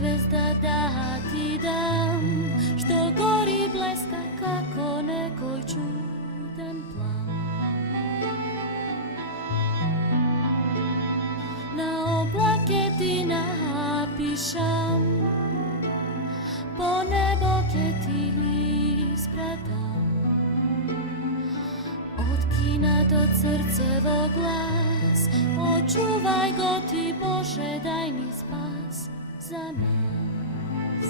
zvezda da ti dam, što gori bleska kako nekoj čudan plan. Na oblake ti napišam, po nebo ke ti ispratam. Od kina do srcevo glas, očuvaj go ti Bože, daj mi spas za nas.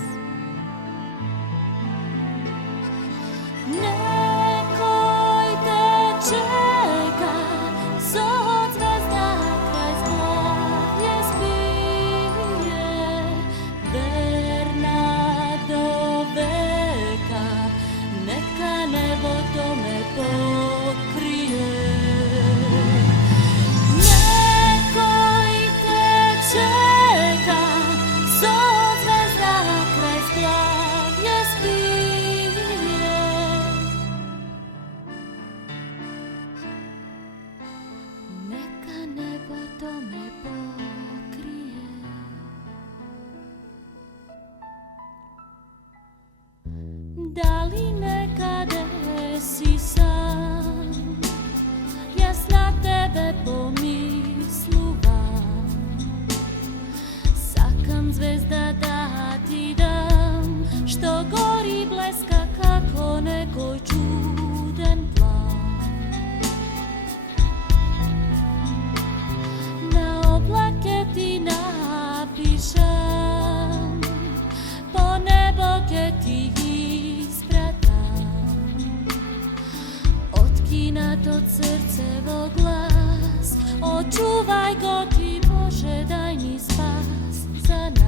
Nekoj te čeka, zod zvezda kraj zglavje spije, verna do veka, neka nebo tome pokrije. Nekoj te čeka, zod zvezda kraj zglavje spije, neka nebo tome pokrije. Da li nekade si sam, jas na tebe pomisluvam, sakam zvezda da ti dam, što gori bleska kako nekoj čudan plan. Na oblake ti napišam, po nebo ke ti ispratam. Od kina do srcevo glas, očuvaj go ti Bože, daj mi spas za nas.